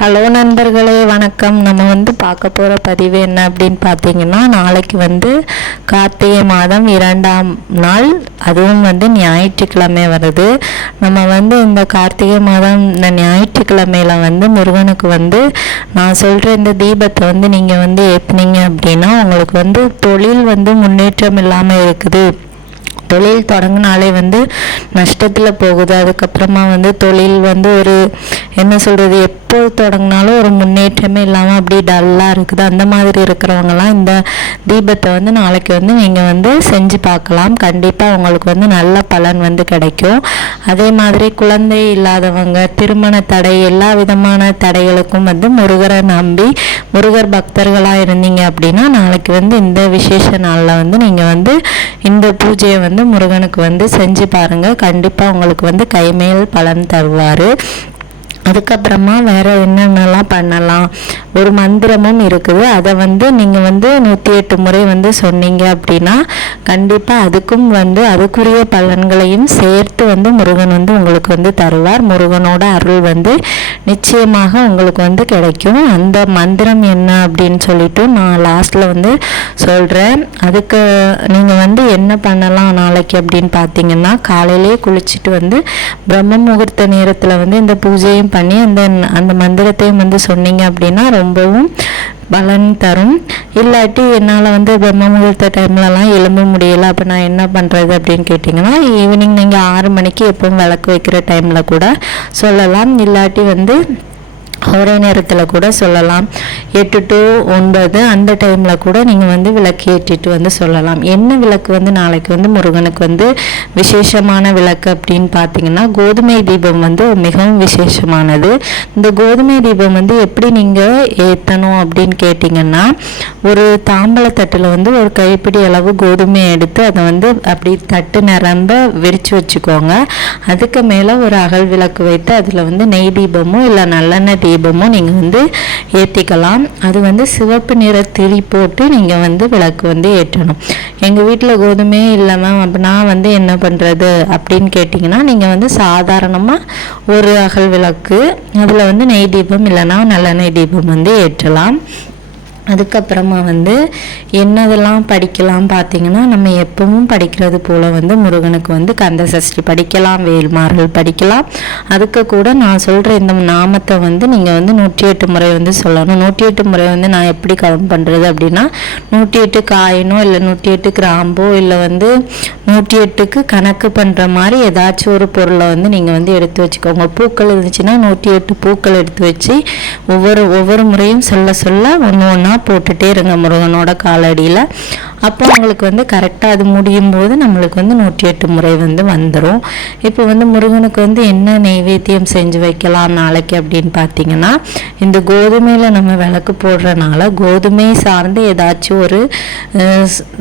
Hello நண்பர்களே, வணக்கம். நம்ம பார்க்க போகிற பதிவு என்ன அப்படின்னு பார்த்தீங்கன்னா, நாளைக்கு கார்த்திகை மாதம் 2ஆம் நாள், அதுவும் ஞாயிற்றுக்கிழமை வருது. நம்ம இந்த கார்த்திகை மாதம் இந்த ஞாயிற்றுக்கிழமையில் முருகனுக்கு நான் சொல்கிற இந்த தீபத்தை நீங்கள் ஏற்றுனீங்க அப்படின்னா உங்களுக்கு தொழில் முன்னேற்றம் இல்லாமல் இருக்குது. தொழில் தொடங்கினாலே நஷ்டத்தில் போகுது. அதுக்கப்புறமா தொழில் ஒரு என்ன சொல்கிறது, எப்போ தொடங்கினாலும் ஒரு முன்னேற்றமே இல்லாமல் அப்படி டல்லாக இருக்குது. அந்த மாதிரி இருக்கிறவங்கலாம் இந்த தீபத்தை நாளைக்கு நீங்கள் செஞ்சு பார்க்கலாம். கண்டிப்பாக உங்களுக்கு நல்ல பலன் கிடைக்கும். அதே மாதிரி குழந்தை இல்லாதவங்க, திருமண தடை, எல்லா விதமான தடைகளுக்கும் முருகரை நம்பி முருகர் பக்தர்களாக இருந்தீங்க அப்படின்னா நாளைக்கு இந்த விசேஷ நாளில் நீங்கள் இந்த பூஜையை முருகனுக்கு செஞ்சு பாருங்கள். கண்டிப்பாக உங்களுக்கு கைமேல் பலன் தருவார். அதுக்கப்புறமா வேறு என்னென்னலாம் பண்ணலாம், ஒரு மந்திரமும் இருக்குது. அதை நீங்கள் 108 முறை சொன்னீங்க அப்படின்னா கண்டிப்பாக அதுக்கும் அதுக்குரிய பலன்களையும் சேர்த்து முருகன் உங்களுக்கு தருவார். முருகனோட அருள் நிச்சயமாக உங்களுக்கு கிடைக்கும். அந்த மந்திரம் என்ன அப்படின்னு சொல்லிட்டு நான் லாஸ்ட்டில் சொல்கிறேன். அதுக்கு நீங்கள் என்ன பண்ணலாம் நாளைக்கு அப்படின்னு பார்த்தீங்கன்னா, காலையிலே குளிச்சுட்டு பிரம்ம முகூர்த்த நேரத்தில் இந்த பூஜையும் பண்ணி அந்த மந்திரத்தையும் சொன்னீங்க அப்படின்னா ரொம்பவும் பலன் தரும். இல்லாட்டி என்னால் பிரம்ம முகூர்த்த டைம்லலாம் எழும்ப முடியலை, அப்போ நான் என்ன பண்ணுறது அப்படின்னு கேட்டிங்கன்னா, ஈவினிங் நீங்கள் 6 மணிக்கு எப்பவும் விளக்கு வைக்கிற டைமில் கூட சொல்லலாம். இல்லாட்டி ஒரே நேரத்தில் கூட சொல்லலாம். 8 to 9 அந்த டைமில் கூட நீங்கள் விளக்கு ஏற்றிட்டு சொல்லலாம். என்ன விளக்கு நாளைக்கு முருகனுக்கு விசேஷமான விளக்கு அப்படின்னு பார்த்தீங்கன்னா, கோதுமை தீபம் மிகவும் விசேஷமானது. இந்த கோதுமை தீபம் எப்படி நீங்கள் ஏற்றணும் அப்படின்னு கேட்டிங்கன்னா, ஒரு தாம்பழத்தட்டில் ஒரு கைப்பிடி அளவு கோதுமை எடுத்து அதை அப்படி தட்டு நிரம்ப விரித்து வச்சுக்கோங்க. அதுக்கு மேலே ஒரு அகல் விளக்கு வைத்து அதில் நெய் தீபமோ இல்லை நல்லெண்ணெய் தீபமோ நீங்கள் ஏற்றிக்கலாம். அது சிவப்பு நிற திரி போட்டு நீங்கள் விளக்கு ஏற்றணும். எங்கள் வீட்டில் கோதுமையே இல்லாமல் அப்போ நான் என்ன பண்ணுறது அப்படின்னு கேட்டிங்கன்னா, நீங்கள் சாதாரணமாக ஒரு அகல் விளக்கு அதில் நெய் தீபம் இல்லைன்னா நல்லெண்ணெய் தீபம் ஏற்றலாம். அதுக்கப்புறமா என்னதெல்லாம் படிக்கலாம் பார்த்தீங்கன்னா, நம்ம எப்பவும் படிக்கிறது போல் முருகனுக்கு கந்த சஷ்டி படிக்கலாம், வேல்மாறல் படிக்கலாம். அதுக்கு கூட நான் சொல்கிற இந்த நாமத்தை நீங்கள் 108 முறை சொல்லணும். 108 முறை நான் எப்படி கவுண்ட் பண்ணுறது அப்படின்னா, 108 காயினோ இல்லை 108 கிராம்போ இல்லை 108க்கு கணக்கு பண்ணுற மாதிரி ஏதாச்சும் ஒரு பொருளை நீங்கள் எடுத்து வச்சுக்கோங்க. பூக்கள் இருந்துச்சுன்னா 108 பூக்கள் எடுத்து வச்சு ஒவ்வொரு முறையும் சொல்ல ஒன்று ஒன்றா போட்டுட்டே இருங்க முருகனோட காலடியில். அப்போ உங்களுக்கு கரெக்டாக அது முடியும் போது நம்மளுக்கு 108 முறை வந்துடும். இப்போ முருகனுக்கு என்ன நெய்வேத்தியம் செஞ்சு வைக்கலாம் நாளைக்கு அப்படின்னு பார்த்தீங்கன்னா, இந்த கோதுமையில் நம்ம விளக்கு போடுறனால கோதுமை சார்ந்து ஏதாச்சும் ஒரு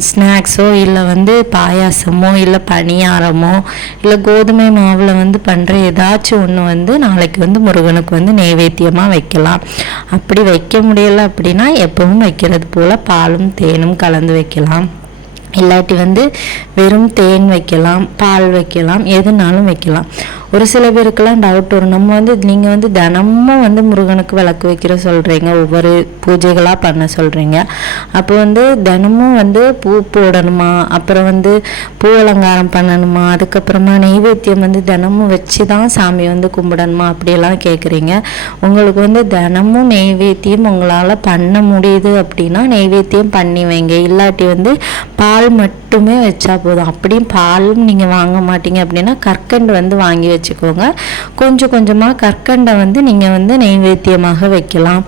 ஸ்நாக்ஸோ இல்லை பாயாசமோ இல்லை பணியாரமோ இல்லை கோதுமை மாவில் பண்ணுற ஏதாச்சும் ஒன்று நாளைக்கு முருகனுக்கு நெய்வேத்தியமாக வைக்கலாம். அப்படி வைக்க முடியலை அப்படின்னா எப்பவும் வைக்கிறது போல் பாலும் தேனும் கலந்து வைக்கலாம். இல்லாட்டி வெறும் தேன் வைக்கலாம், பால் வைக்கலாம், எதுனாலும் வைக்கலாம். ஒரு சில பேருக்கெல்லாம் டவுட் வரும், நம்ம நீங்கள் தினமும் முருகனுக்கு விளக்கு வைக்கிற சொல்கிறீங்க, ஒவ்வொரு பூஜைகளாக பண்ண சொல்கிறீங்க. அப்போ தினமும் பூ போடணுமா, அப்புறம் பூ அலங்காரம் பண்ணணுமா, அதுக்கப்புறமா நெய்வேத்தியம் தினமும் வச்சு தான் சாமி கும்பிடணுமா அப்படியெல்லாம் கேட்குறீங்க. உங்களுக்கு தினமும் நெய்வேத்தியம் உங்களால் பண்ண முடியுது அப்படின்னா நெய்வேத்தியம் பண்ணி வைங்க. இல்லாட்டி பால் மட்டுமே வச்சா போதும். அப்படியும் பாலும் நீங்கள் வாங்க மாட்டீங்க அப்படின்னா கற்கண்டு வாங்கி வச்சுக்கோங்க. கொஞ்சம் கொஞ்சமாக கற்கண்டை நீங்கள் நெய்வேத்தியமாக வைக்கலாம்.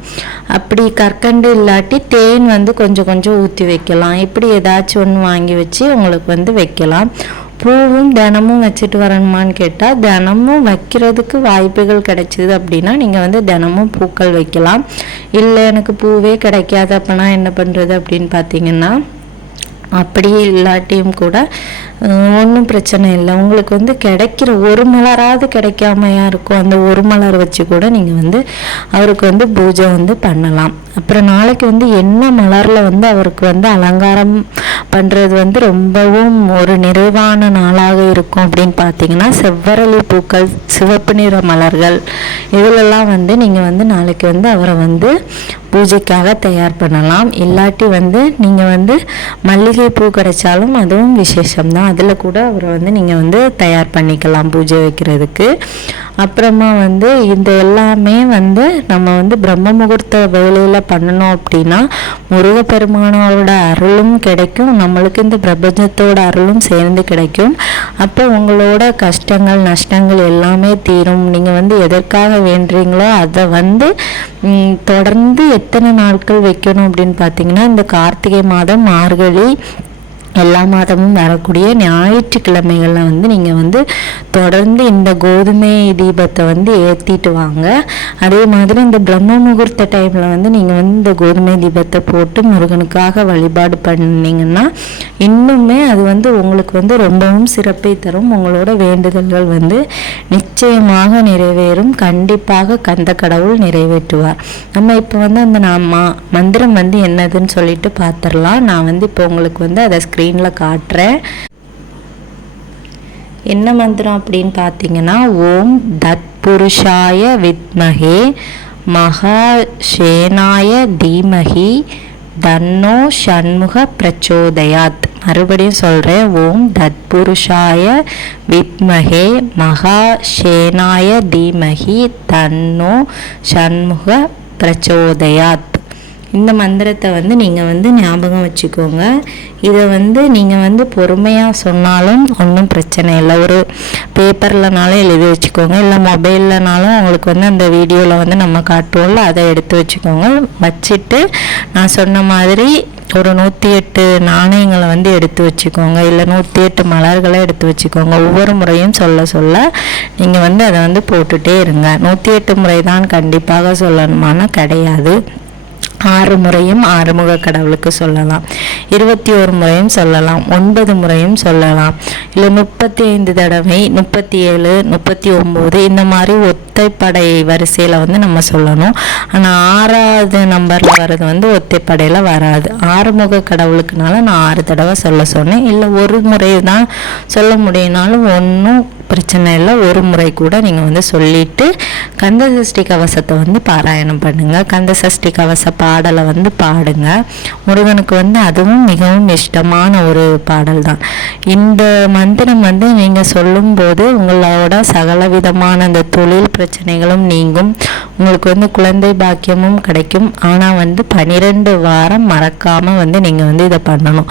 அப்படி கற்கண்டு இல்லாட்டி தேன் கொஞ்சம் கொஞ்சம் ஊற்றி வைக்கலாம். இப்படி ஏதாச்சும் ஒன்று வாங்கி வச்சு உங்களுக்கு வைக்கலாம். பூவும் தினமும் வச்சுட்டு வரணுமான்னு கேட்டால் தினமும் வைக்கிறதுக்கு வாய்ப்புகள் கிடைச்சிது அப்படின்னா நீங்கள் தினமும் பூக்கள் வைக்கலாம். இல்லை எனக்கு பூவே கிடைக்காது அப்போனா என்ன பண்ணுறது அப்படின்னு பார்த்தீங்கன்னா, அப்படி இல்லாட்டியும் கூட ஒன்றும் பிரச்சனை இல்லை. உங்களுக்கு வந்து கிடைக்கிற ஒரு மலராவது கிடைக்காமையா இருக்கும். அந்த ஒரு மலர் வச்சு கூட நீங்கள் வந்து அவருக்கு வந்து பூஜை வந்து பண்ணலாம். அப்புறம் நாளைக்கு வந்து என்ன மலரில் வந்து அவருக்கு வந்து அலங்காரம் பண்ணுறது வந்து ரொம்பவும் ஒரு நிறைவான நாளாக இருக்கும் அப்படின்னு பார்த்தீங்கன்னா, செவ்வரளி பூக்கள், சிவப்பு நிற மலர்கள், இதிலெல்லாம் வந்து நீங்கள் வந்து நாளைக்கு வந்து அவரை வந்து பூஜைக்காக தயார் பண்ணலாம். இல்லாட்டி வந்து நீங்கள் வந்து மல்லிகை பூ கிடைச்சாலும் அதுவும் விசேஷம்தான். அதில் கூட அவரை வந்து நீங்கள் வந்து தயார் பண்ணிக்கலாம் பூஜை வைக்கிறதுக்கு. அப்புறமா வந்து இந்த எல்லாமே வந்து நம்ம வந்து பிரம்ம முகூர்த்த வேலையில் பண்ணணும் அப்படின்னா முருகப்பெருமானோட அருளும் கிடைக்கும், நம்மளுக்கு இந்த பிரபஞ்சத்தோட அருளும் சேர்ந்து கிடைக்கும். அப்போ உங்களோட கஷ்டங்கள் நஷ்டங்கள் எல்லாமே தீரும். நீங்கள் வந்து எதற்காக வேண்டுறீங்களோ அதை வந்து தொடர்ந்து எத்தனை நாட்கள் வைக்கணும் அப்படின்னு பார்த்தீங்கன்னா, இந்த கார்த்திகை மாதம், மார்கழி, எல்லா மாதமும் வரக்கூடிய ஞாயிற்றுக்கிழமைகளில் வந்து நீங்கள் வந்து தொடர்ந்து இந்த கோதுமை தீபத்தை வந்து ஏற்றிட்டு வாங்க. அதே மாதிரி இந்த பிரம்ம முகூர்த்த டைமில் வந்து நீங்கள் வந்து இந்த கோதுமை தீபத்தை போட்டு முருகனுக்காக வழிபாடு பண்ணிங்கன்னா இன்னுமே அது வந்து உங்களுக்கு வந்து ரொம்பவும் சிறப்பை தரும். உங்களோட வேண்டுதல்கள் வந்து நிச்சயமாக நிறைவேறும். கண்டிப்பாக கந்த கடவுள் நிறைவேற்றுவார். நம்ம இப்போ வந்து அந்த மந்திரம் வந்து என்னதுன்னு சொல்லிட்டு பார்த்துடலாம். நான் வந்து இப்போ உங்களுக்கு வந்து அதை ஸ்க்ரீனில் காட்டுறேன். என்ன மந்திரம் அப்படின்னு பார்த்தீங்கன்னா, ஓம் தத் புருஷாய வித்மகே மகாசேனாய தீமகி தன்னோ ஷண்முக பிரச்சோதயாத். மறுபடியும் சொல்கிறேன். ஓம் தத் புருஷாய வித்மகே மகாசேனாய தீமகி தன்னோ ஷண்முக பிரச்சோதயாத். இந்த மந்திரத்தை வந்து நீங்கள் வந்து ஞாபகம் வச்சுக்கோங்க. இதை வந்து நீங்கள் வந்து பொறுமையாக சொன்னாலும் ஒன்றும் பிரச்சனை இல்லை. ஒரு பேப்பர்லனாலும் எழுதி வச்சுக்கோங்க, இல்லை மொபைல்லனாலும் உங்களுக்கு வந்து அந்த வீடியோவில் வந்து நம்ம காட்டுவோம்ல, அதை எடுத்து வச்சுக்கோங்க. வச்சுட்டு நான் சொன்ன மாதிரி ஒரு 108 நாணயங்களை வந்து எடுத்து வச்சுக்கோங்க, இல்லை 108 மலர்களை எடுத்து வச்சுக்கோங்க. ஒவ்வொரு முறையும் சொல்ல சொல்ல நீங்கள் வந்து அதை வந்து போட்டுகிட்டே இருங்க. 108 முறை தான் கண்டிப்பாக சொல்லணுமானா கிடையாது. 6 முறையும் ஆறுமுக கடவுளுக்கு சொல்லலாம், 21 முறையும் சொல்லலாம், 9 முறையும் சொல்லலாம், இல்லை 35 தடவை, 37, 39 இந்த மாதிரி ஒத்தைப்படை வரிசையில் வந்து நம்ம சொல்லணும். ஆனால் 6வது நம்பரில் வர்றது வந்து ஒத்தைப்படையில் வராது. ஆறுமுக கடவுளுக்குனால நான் 6 தடவை சொல்ல சொன்னேன். இல்லை ஒரு முறை தான் சொல்ல முடியினாலும் ஒன்றும் பிரச்சனை இல்லை. ஒரு முறை கூட நீங்கள் வந்து சொல்லிவிட்டு கந்த சஷ்டி கவசத்தை வந்து பாராயணம் பண்ணுங்கள். கந்த சஷ்டி கவச பாடலை வந்து பாடுங்க. முருகனுக்கு வந்து அதுவும் மிகவும் இஷ்டமான ஒரு பாடல் தான். இந்த மந்திரம் வந்து நீங்கள் சொல்லும்போது உங்களோட சகல விதமான அந்த தொழில் பிரச்சனைகளும் நீங்கும். உங்களுக்கு வந்து குழந்தை பாக்கியமும் கிடைக்கும். ஆனால் வந்து 12 வாரம் மறக்காமல் வந்து நீங்கள் வந்து இதை பண்ணணும்.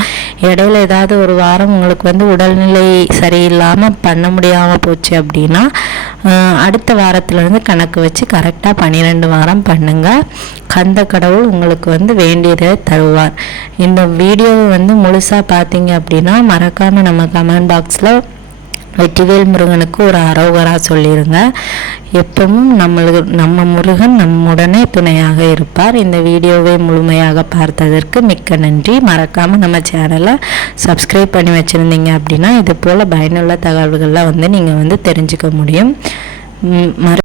இடையில ஏதாவது ஒரு வாரம் உங்களுக்கு வந்து உடல்நிலை சரியில்லாமல் பண்ண முடியாமல் போச்சு அப்படின்னா அடுத்த வாரத்துலேருந்து கணக்கு வச்சு கரெக்டாக 12 வாரம் பண்ணுங்க. கந்த கடவுள் உங்களுக்கு வந்து வேண்டியதை தருவார். இந்த வீடியோவை வந்து முழுசாக பார்த்தீங்க அப்படின்னா மறக்காமல் நம்ம கமெண்ட் பாக்ஸில் வெற்றிவேல் முருகனுக்கு ஒரு அரோகரா சொல்லிடுங்க. எப்பவும் நம்ம முருகன் நம்முடனே துணையாக இருப்பார். இந்த வீடியோவை முழுமையாக பார்த்ததற்கு மிக்க நன்றி. மறக்காமல் நம்ம சேனலை சப்ஸ்கிரைப் பண்ணி வச்சுருந்தீங்க அப்படின்னா இது போல் பயனுள்ள தகவல்கள்லாம் வந்து நீங்கள் வந்து தெரிஞ்சுக்க முடியும்.